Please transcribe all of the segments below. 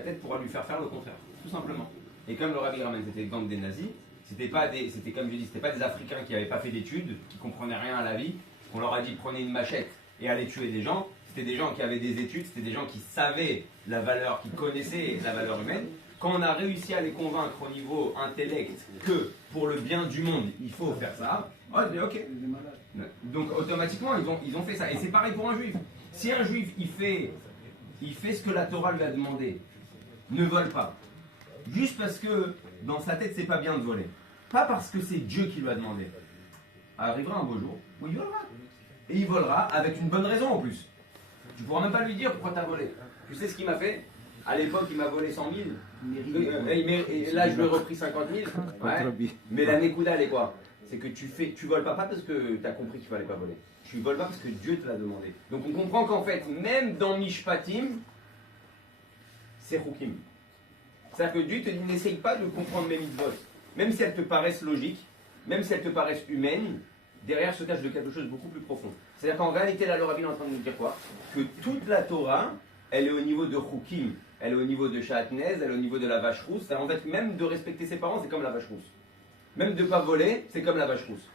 sa tête pourra lui faire faire le contraire, tout simplement. Et comme le Rabbi ramène cet exemple des nazis, c'était comme je dis, c'était pas des Africains qui n'avaient pas fait d'études, qui comprenaient rien à la vie. On leur a dit prenez une machette et allez tuer des gens. C'était des gens qui avaient des études, c'était des gens qui savaient la valeur, qui connaissaient la valeur humaine. Quand on a réussi à les convaincre au niveau intellect que pour le bien du monde, il faut faire ça, oh, je dis ok. Donc automatiquement, ils ont fait ça. Et c'est pareil pour un juif. Si un juif, il fait ce que la Torah lui a demandé, ne vole pas. Juste parce que dans sa tête, c'est pas bien de voler. Pas parce que c'est Dieu qui lui a demandé. Arrivera un beau jour où il volera. Et il volera avec une bonne raison en plus. Tu pourras même pas lui dire pourquoi tu as volé. Tu sais ce qu'il m'a fait? À l'époque, il m'a volé 100 000. Et là, je lui ai repris 50 000. Ouais. Mais la Nekuda, elle est quoi? C'est que tu voles pas parce que tu as compris qu'il fallait pas voler. Tu voles pas parce que Dieu te l'a demandé. Donc on comprend qu'en fait, même dans Mishpatim, c'est Chukim. C'est-à-dire que Dieu te dit n'essaye pas de comprendre mes mitzvot. Même si elles te paraissent logiques, même si elles te paraissent humaines, derrière se cache de quelque chose de beaucoup plus profond. C'est-à-dire qu'en réalité, là, le Rabbi est en train de nous dire quoi? Que toute la Torah, elle est au niveau de Chukim, elle est au niveau de Shatnez, elle est au niveau de la vache rousse. En fait, même de respecter ses parents, c'est comme la vache rousse. Même de ne pas voler, c'est comme la vache rousse.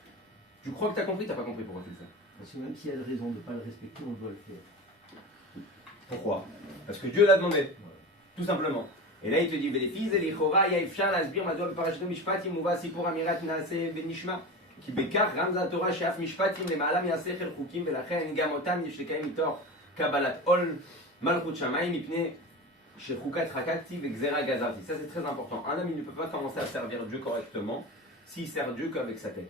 Tu crois que tu as compris, tu n'as pas compris pourquoi tu le fais. Parce que même s'il y a une raison de ne pas le respecter, on doit le faire. Pourquoi? Parce que Dieu l'a demandé. Tout simplement. Et là, il te dit, bénéfice, et l'Ichora, Yaïfchar, l'Asbir, Madoua, Parashato, Mishpatim, Mouva, Sipur, Amirat, Naase, Benishma. כי בכך רמזה התורה שאף משפטים למעלה מהשכל חוקים ולכן גם אותם יש לקיים מתוך קבלת עול מלכות שמיים מפני שחוקת חקקתי וגזירה גזרתי. Ça c'est très important. Un homme il ne peut pas commencer à servir Dieu correctement s'il sert Dieu qu'avec sa tête.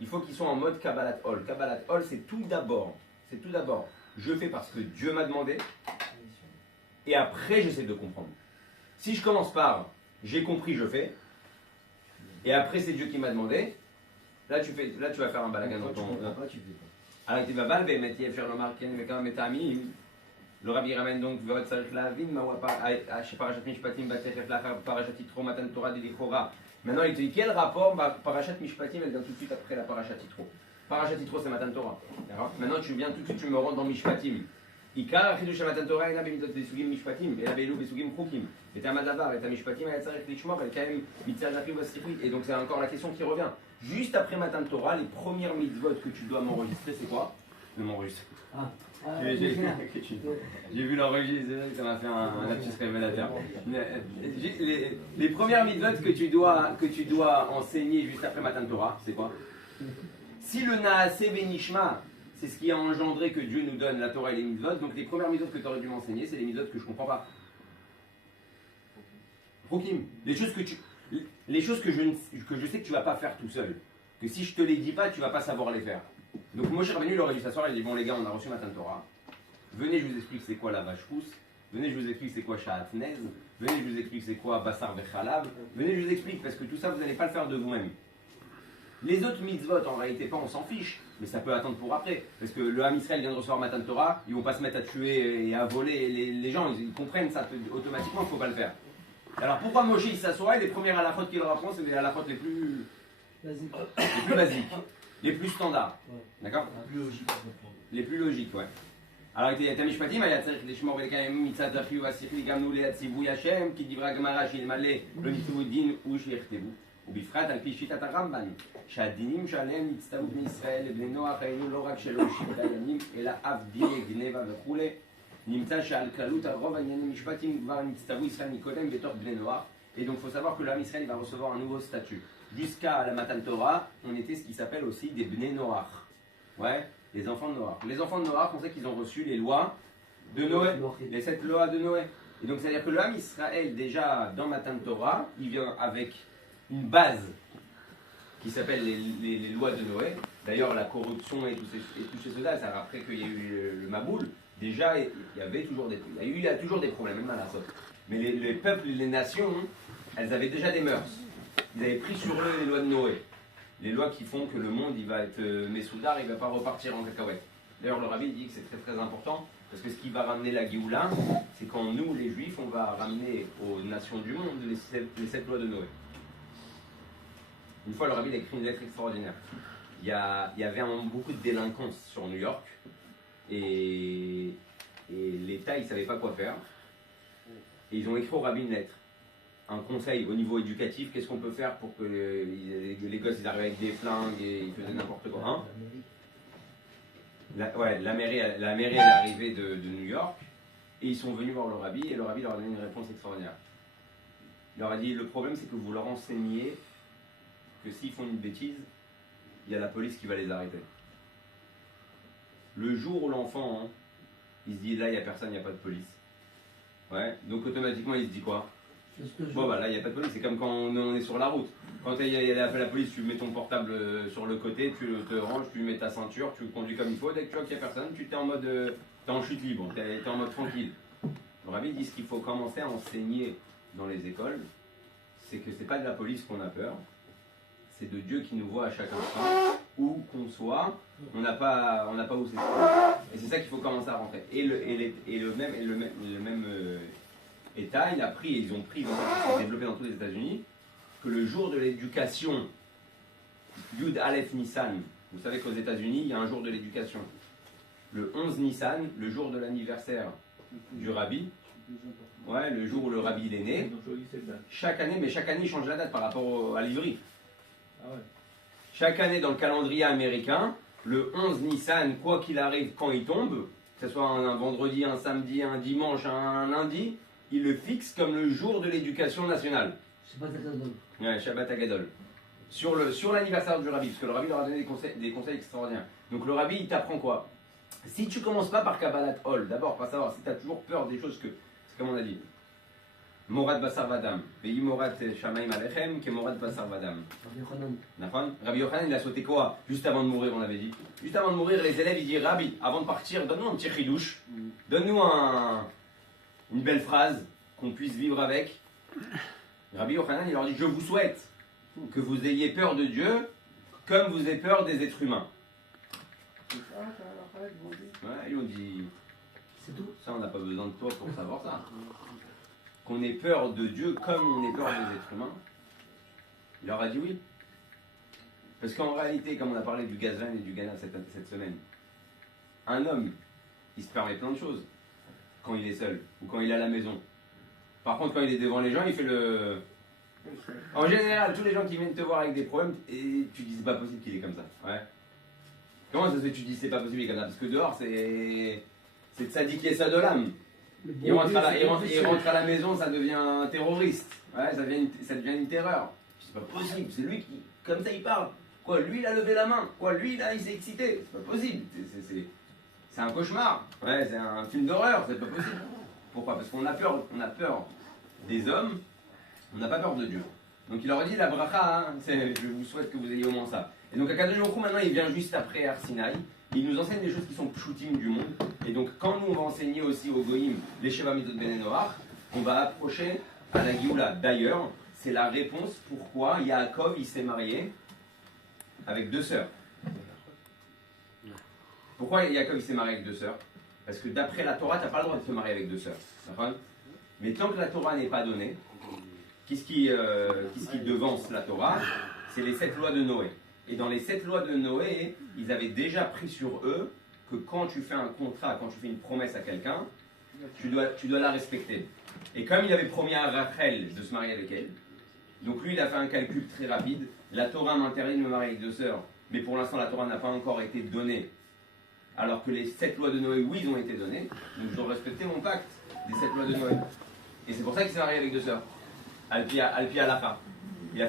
Il faut qu'il soit en mode Kabbalat Ol. Kabbalat Ol c'est tout d'abord, je fais parce que Dieu m'a demandé et après j'essaie de comprendre. Si je commence par j'ai compris, je fais et après c'est Dieu qui m'a demandé. Là tu vas faire un balagan dans ton... Alors il va bal, mais il faire le marquer, mais quand même amis. Le Rabbi ramène donc vers la vie, mais chez Parashat Mishpatim, Parashat Yitro, Matan Torah, Delichora. Maintenant il te dit quel rapport Parashat Mishpatim, elle vient tout de suite après la Parashat Yitro. Parashat Yitro c'est Matan Torah. Maintenant tu viens tout de suite, tu me rends dans Mishpatim. Ikar Chidush Matan Torah, il y a des Sugim Mishpatim, et la Beilou des Sugim Chukim. Et ta Madavar, et ta Mishpatim, et ta Lishmor, et quand même Mitzal Nafi Vasrifi. Et donc c'est encore la question qui revient. Juste après Matan Torah, les premières mitzvot que tu dois m'enregistrer, c'est quoi? De m'enregistrer. J'ai vu l'enregistrer, ça m'a fait un lapsus révélateur. Les premières mitzvot que tu dois enseigner juste après Matan Torah, c'est quoi? Si le Naaseh Benishma, c'est ce qui a engendré que Dieu nous donne la Torah et les mitzvot, donc les premières mitzvot que tu aurais dû m'enseigner, c'est les mitzvot que je ne comprends pas. Prokim, les choses que je sais que tu ne vas pas faire tout seul. Que si je ne te les dis pas, tu ne vas pas savoir les faire. Donc Moshe Rabbeinu, il aurait dû s'asseoir et il dit bon les gars, on a reçu Matan Torah. Venez, je vous explique c'est quoi la vache rousse. Venez, je vous explique c'est quoi Sha'atnez. Venez, je vous explique c'est quoi Bassar Vechalav. Venez, je vous explique parce que tout ça, vous n'allez pas le faire de vous-même. Les autres mitzvot, en réalité pas, on s'en fiche. Mais ça peut attendre pour après. Parce que le Ham Israël vient de recevoir Matan Torah. Ils ne vont pas se mettre à tuer et à voler. Les gens, ils comprennent ça automatiquement, il ne faut pas le faire. Alors pourquoi Moshe il s'assoit et les premières halachot qu'il leur apprend, c'est des halachot les plus basiques, les plus standards. D'accord? Les plus logiques, ouais. Alors il y a Tamishpatim, il y a Tzarech Lishmor Velekayim Mitzad Achi U'Asichli Gamnu Le'Atzivu Yashem Ki Divra Gemara Shilmale Lo Nitvu Din U'Shechtevu ובפרט על פי שיטת הרמב"ן שהדינים שעליהם נצטוו בני ישראל לבני נוח היינו לא רק שלא 7 ימים אלא אף דיני גנבה וכולי. נמצא שעל כללות הרוב העניינים משפטים כבר נצטוו ישראל מקודם בתוך בני נוח. Et donc il faut savoir que l'âme Israël va recevoir un nouveau statut. Jusqu'à la Matan Torah, on était ce qui s'appelle aussi des Bnei Noach. Ouais, les enfants de Noach. Les enfants de Noach, on sait qu'ils ont reçu les lois de Noé, les 7 lois de Noé. Et donc c'est-à-dire que l'âme Israël, déjà dans Matan Torah, il vient avec une base qui s'appelle les lois de Noé. D'ailleurs, la corruption et tout ces choses-là, c'est après qu'il y a eu le Maboul. Déjà, il y avait toujours il y a toujours des problèmes, même à la sorte. Mais les peuples, les nations, elles avaient déjà des mœurs. Ils avaient pris sur eux les lois de Noé. Les lois qui font que le monde, il va être Messoudar, il ne va pas repartir en cacahuète. D'ailleurs, le Rabbi dit que c'est très très important, parce que ce qui va ramener la Géoula, c'est quand nous, les Juifs, on va ramener aux nations du monde les 7 lois de Noé. Une fois, le Rabbi a écrit une lettre extraordinaire. Il y avait beaucoup de délinquance sur New York, et l'État, il ne savait pas quoi faire. Et ils ont écrit au rabbi une lettre, un conseil au niveau éducatif, qu'est-ce qu'on peut faire pour que les gosses ils arrivent avec des flingues et ils faisaient n'importe quoi. Hein, la mairie elle est arrivée de New York et ils sont venus voir le rabbi et le rabbi leur a donné une réponse extraordinaire. Il leur a dit, le problème c'est que vous leur enseignez que s'ils font une bêtise, il y a la police qui va les arrêter. Le jour où l'enfant, hein, il se dit là il n'y a personne, il n'y a pas de police. Ouais, donc automatiquement il se dit quoi? Bon bah là il n'y a pas de police, c'est comme quand on est sur la route. Quand il y a la police, tu mets ton portable sur le côté, tu te ranges, tu mets ta ceinture, tu conduis comme il faut, dès que tu vois qu'il n'y a personne, tu t'es en mode, t'es en chute libre, t'es en mode tranquille. Le rabbi dit ce qu'il faut commencer à enseigner dans les écoles, c'est que c'est pas de la police qu'on a peur, c'est de Dieu qui nous voit à chaque instant, où qu'on soit, on n'a pas où c'est. Et c'est ça qu'il faut commencer à rentrer. Et le même État, ils ont développé dans tous les États-Unis, que le jour de l'éducation, Yud Aleph Nissan, vous savez qu'aux États-Unis, il y a un jour de l'éducation. Le 11 Nissan, le jour de l'anniversaire du rabbi, ouais, le jour où le rabbi il est né, chaque année, il change la date par rapport à l'ivri. Chaque année dans le calendrier américain, le 11 Nissan, quoi qu'il arrive, quand il tombe, que ce soit un vendredi, un samedi, un dimanche, un lundi, il le fixe comme le jour de l'éducation nationale. Shabbat Agadol. Ouais, Shabbat Agadol. Sur l'anniversaire du rabbi, parce que le rabbi leur a donné des conseils extraordinaires. Donc le rabbi, il t'apprend quoi? Si tu commences pas par Kabbalat Ol, d'abord, pas savoir si tu as toujours peur des choses que, c'est comme on a dit, Morad Basar Vadam, Veyi Morad Shamaim Alechem, que Morad Basar Vadam. Rabbi Yochanan, il a sauté quoi? Juste avant de mourir, on avait dit. Juste avant de mourir, les élèves, ils disent Rabbi, avant de partir, donne-nous un petit chidouche, donne-nous une belle phrase qu'on puisse vivre avec. Rabbi Yochanan, il leur dit, je vous souhaite que vous ayez peur de Dieu comme vous avez peur des êtres humains. Ouais, ils ont dit, C'est tout. ça on n'a pas besoin de toi pour savoir ça. Qu'on ait peur de Dieu comme on ait peur des êtres humains. Il leur a dit oui. Parce qu'en réalité, comme on a parlé du gazan et du gana cette semaine, un homme, il se permet plein de choses quand il est seul ou quand il est à la maison. Par contre, quand il est devant les gens, il fait le... En général, tous les gens qui viennent te voir avec des problèmes, et tu dis c'est pas possible qu'il est comme ça. Ouais. Comment ça se fait que tu dis c'est pas possible qu'il est comme ça? Parce que dehors, c'est de sadiquer ça de l'âme. Il rentre à la maison, ça devient un terroriste. Ouais, ça devient une terreur. C'est pas possible, c'est lui qui, comme ça, il parle. Quoi, lui, il a levé la main. Quoi, lui, là, il s'est excité. C'est pas possible. C'est un cauchemar. Ouais, c'est un film d'horreur. C'est pas possible. Pourquoi? Parce qu'on a peur des hommes, on n'a pas peur de Dieu. Donc il leur a dit la bracha, hein, je vous souhaite que vous ayez au moins ça. Et donc Akadosh Baruch Hu, maintenant, il vient juste après Har Sinaï. Il nous enseigne des choses qui sont pshutim du monde. Et donc quand nous, on va enseigner aussi aux Goïm les Sheva Mitzvot Ben Noach, on va approcher à la Géoula. D'ailleurs, c'est la réponse pourquoi Yaakov, il s'est marié avec 2 sœurs. Pourquoi Yaakov, il s'est marié avec 2 sœurs? Parce que d'après la Torah, tu n'as pas le droit de te marier avec 2 sœurs. Mais tant que la Torah n'est pas donnée, qu'est-ce qui devance la Torah? C'est les 7 lois de Noé. Et dans les 7 lois de Noé, ils avaient déjà pris sur eux que quand tu fais un contrat, quand tu fais une promesse à quelqu'un, tu dois la respecter. Et comme il avait promis à Rachel de se marier avec elle, donc lui il a fait un calcul très rapide. La Torah m'interdit de me marier avec 2 sœurs, mais pour l'instant la Torah n'a pas encore été donnée. Alors que les 7 lois de Noé, oui, ils ont été données. Donc je dois respecter mon pacte des 7 lois de Noé. Et c'est pour ça qu'il s'est marié avec 2 sœurs. Alpi Alacha.